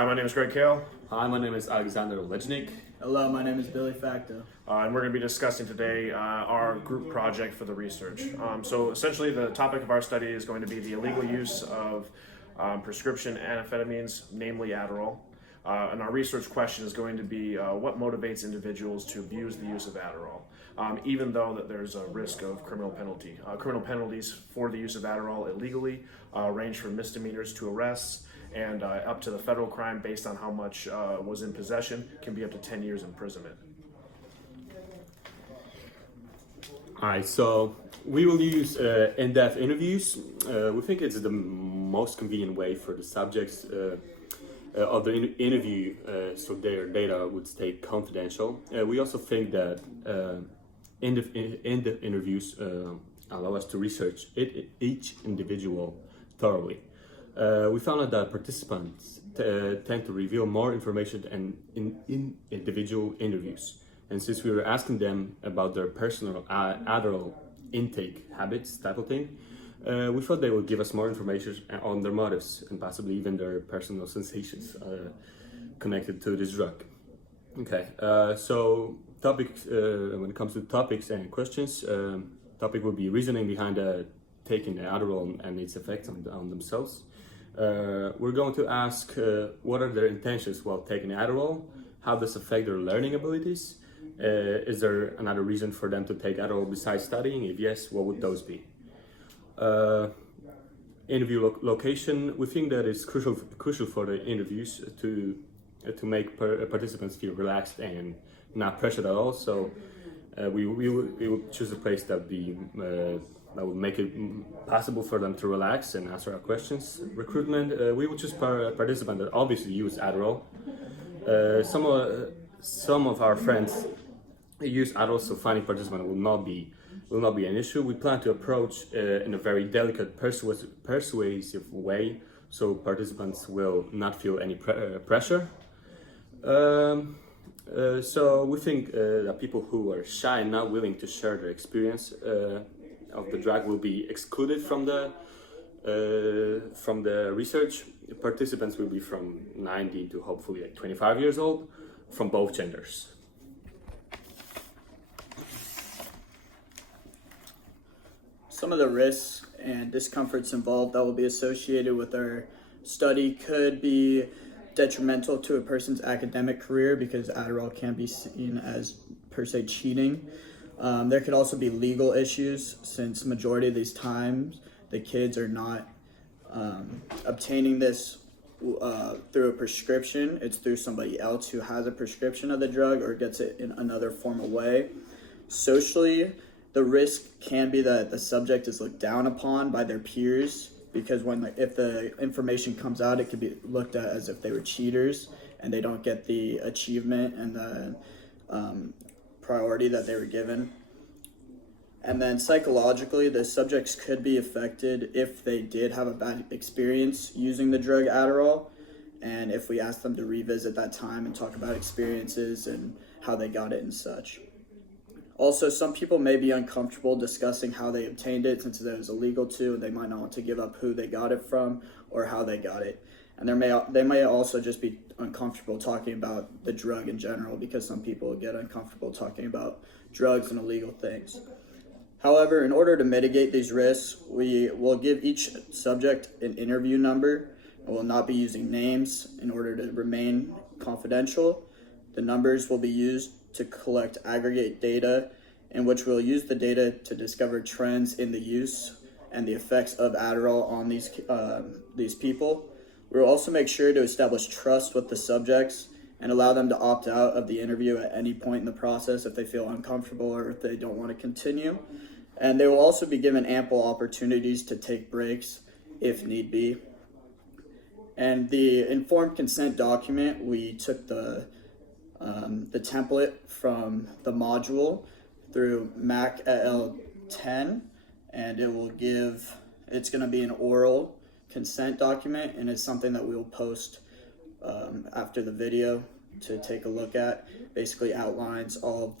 Hi, my name is Greg Kale, Hi, my name is Alexander Lejnik. Hello, my name is Billy Facto. and we're going to be discussing today our group project for the research. So essentially the topic of our study is going to be the illegal use of prescription amphetamines, namely Adderall. And our research question is going to be what motivates individuals to abuse the use of Adderall, even though that there's a risk of criminal penalty. Criminal penalties for the use of Adderall illegally range from misdemeanors to arrests, and up to the federal crime based on how much was in possession can be up to 10 years imprisonment. Alright, so we will use in-depth interviews. We think it's the most convenient way for the subjects of the interview, so their data would stay confidential. We also think that in-depth interviews allow us to research each individual thoroughly. We found out that participants tend to reveal more information in individual interviews. And since we were asking them about their personal Adderall intake habits, type of thing, we thought they would give us more information on their motives and possibly even their personal sensations connected to this drug. Okay, so topics, when it comes to topics and questions, topic would be reasoning behind taking the Adderall and its effects on themselves. We're going to ask what are their intentions while taking Adderall, how does it affect their learning abilities, is there another reason for them to take Adderall besides studying? If yes, what would those be? Interview location, we think that it's crucial for the interviews to make participants feel relaxed and not pressured at all. So we would choose a place that would make it possible for them to relax and answer our questions. Recruitment, we would choose participants that obviously use Adderall. Some of our friends use Adderall, so finding participants will not be an issue. We plan to approach in a very delicate, persuasive way, so participants will not feel any pressure. So we think that people who are shy and not willing to share their experience of the drug will be excluded from the research. Participants will be from 19 to hopefully 25 years old, from both genders. Some of the risks and discomforts involved that will be associated with our study could be detrimental to a person's academic career because Adderall can be seen as per se cheating. There could also be legal issues since majority of these times the kids are not obtaining this through a prescription. It's through somebody else who has a prescription of the drug or gets it in another formal way. Socially, the risk can be that the subject is looked down upon by their peers because if the information comes out, it could be looked at as if they were cheaters and they don't get the achievement and the priority that they were given. And then psychologically, the subjects could be affected if they did have a bad experience using the drug Adderall, and if we ask them to revisit that time and talk about experiences and how they got it and such. Also, some people may be uncomfortable discussing how they obtained it since it was illegal to, and they might not want to give up who they got it from or how they got it. And they may also just be uncomfortable talking about the drug in general because some people get uncomfortable talking about drugs and illegal things. However, in order to mitigate these risks, we will give each subject an interview number and will not be using names in order to remain confidential. The numbers will be used to collect aggregate data, in which we'll use the data to discover trends in the use and the effects of Adderall on these people. We'll also make sure to establish trust with the subjects and allow them to opt out of the interview at any point in the process if they feel uncomfortable or if they don't want to continue. And they will also be given ample opportunities to take breaks if need be. And the informed consent document, we took the template from the module through Mac EL 10, and it's going to be an oral consent document, and it's something that we will post after the video to take a look at. Basically outlines all